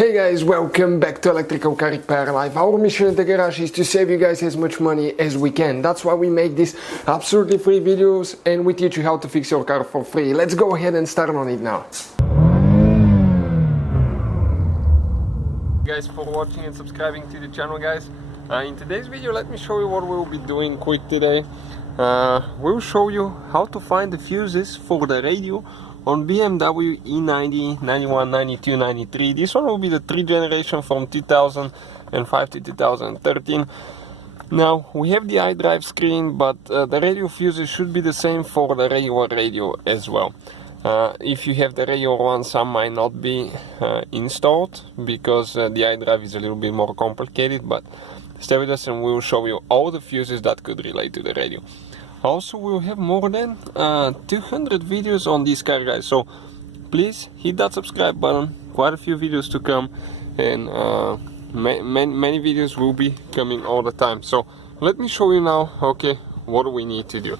Hey guys, welcome back to Electrical Car Repair Live. Our mission at the garage is to save you guys as much money as we can. That's why we make these absolutely free videos and we teach you how to fix your car for free. Let's go ahead and start on it now. Guys, for watching and subscribing to the channel, guys. In today's video, let me show you what we'll be doing quick today. We'll show you how to find the fuses for the radio on BMW E90, 91, 92, 93. This one will be the 3 generation from 2005 to 2013. Now, we have the iDrive screen, but the radio fuses should be the same for the regular radio as well. If you have the regular one, some might not be installed because the iDrive is a little bit more complicated, but stay with us and we'll show you all the fuses that could relate to the radio. Also, we'll have more than 200 videos on this car, guys, so please hit that subscribe button. Quite a few videos to come, and many videos will be coming all the time. So let me show you now, okay, what do we need to do.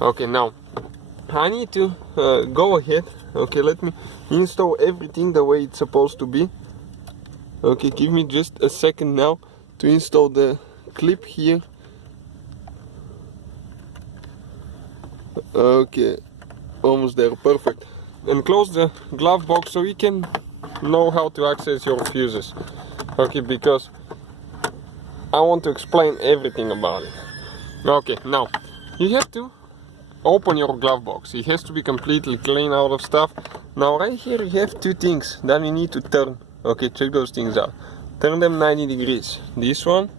Okay, now I need to go ahead, okay, let me install everything the way it's supposed to be. Okay, give me just a second now to install the clip here. Okay, almost there, perfect. And close the glove box so you can know how to access your fuses. Okay, because I want to explain everything about it. Okay, now you have to open your glove box. It has to be completely clean out of stuff. Now right here you have two things that you need to turn. Okay, check those things out. Turn them 90 degrees. This one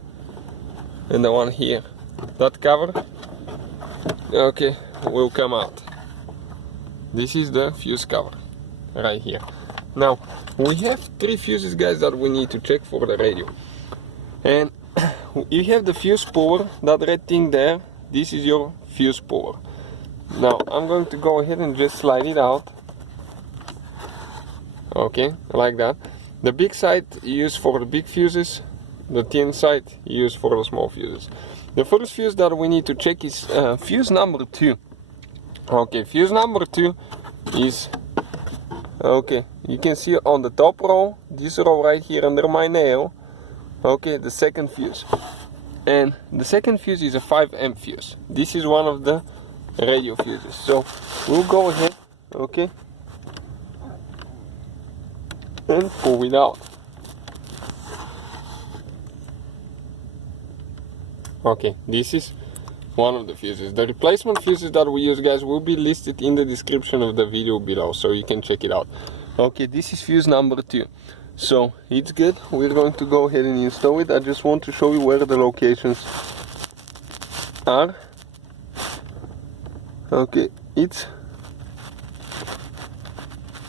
and the one here. That cover, okay, will come out. This is the fuse cover right here. Now we have 3 fuses, guys, that we need to check for the radio. And you have the fuse puller, that red thing there. This is your fuse puller. Now I'm going to go ahead and just slide it out. Okay, like that. The big side you use for the big fuses, the thin side you use for the small fuses. The first fuse that we need to check is fuse number 2. Okay, fuse number 2 is, okay, you can see on the top row, this row right here under my nail, okay, the second fuse. And the second fuse is a 5 amp fuse. This is one of the radio fuses. So we'll go ahead, okay, and pull it out. Okay, this is one of the fuses. The replacement fuses that we use, guys, will be listed in the description of the video below, so you can check it out. Okay, this is fuse number 2. So it's good. We're going to go ahead and install it. I just want to show you where the locations are. Okay, it's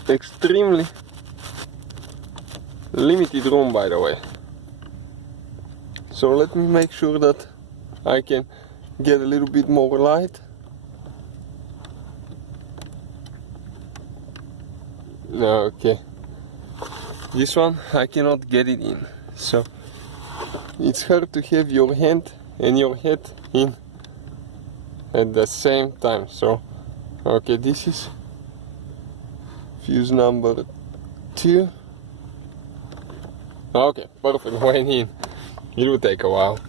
extremely limited room, by the way. So let me make sure that I can get a little bit more light. Okay, this one I cannot get it in, so it's hard to have your hand and your head in at the same time. So okay, this is fuse number 2. Okay, perfect, went in. It will take a while.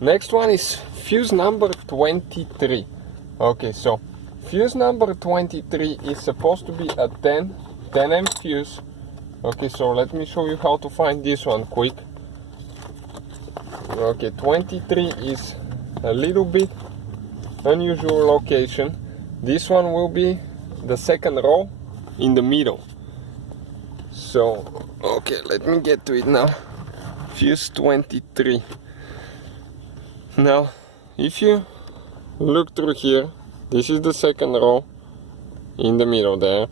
Next one is fuse number 23. Okay, so fuse number 23 is supposed to be a 10 amp fuse. Okay, so let me show you how to find this one quick. Okay, 23 is a little bit unusual location. This one will be the second row in the middle. So okay, let me get to it now. Fuse 23. Now if you look through here, this is the second row in the middle there,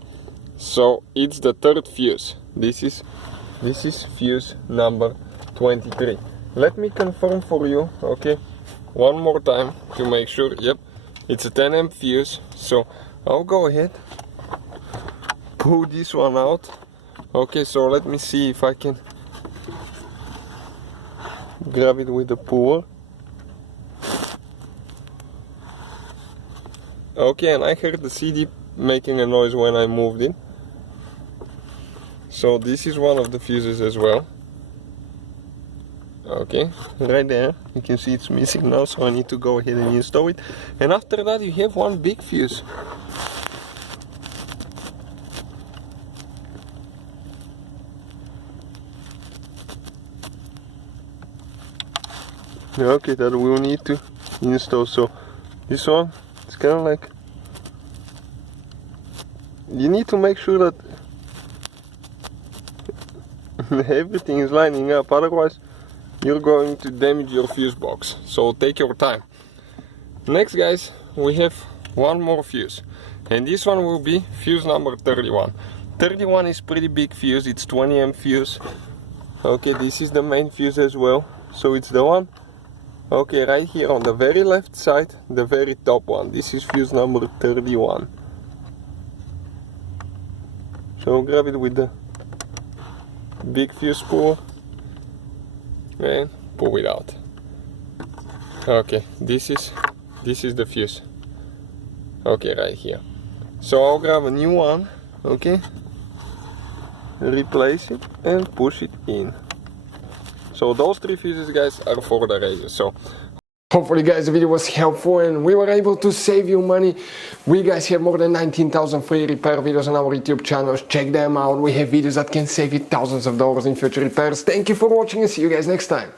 so it's the third fuse. This is fuse number 23. Let me confirm for you, okay, one more time to make sure. Yep, it's a 10 amp fuse. So I'll go ahead, pull this one out. Okay, so let me see if I can grab it with the puller. Okay, and I heard the CD making a noise when I moved it. So this is one of the fuses as well. Okay, right there, you can see it's missing now, so I need to go ahead and install it. And after that you have one big fuse. Okay, that we'll need to install. So this one, it's kind of like, you need to make sure that everything is lining up, otherwise you're going to damage your fuse box. So take your time. Next, guys, we have one more fuse, and this one will be fuse number 31. 31 is pretty big fuse, it's 20 amp fuse. Okay, this is the main fuse as well, so it's the one, okay, right here on the very left side, the very top one. This is fuse number 31. So grab it with the big fuse puller and pull it out. Okay, this is the fuse. Okay, right here. So I'll grab a new one, okay, replace it and push it in. So those 3 fuses, guys, are for the radio. So hopefully, guys, the video was helpful and we were able to save you money. We, guys, have more than 19,000 free repair videos on our YouTube channels. Check them out. We have videos that can save you thousands of dollars in future repairs. Thank you for watching and see you guys next time.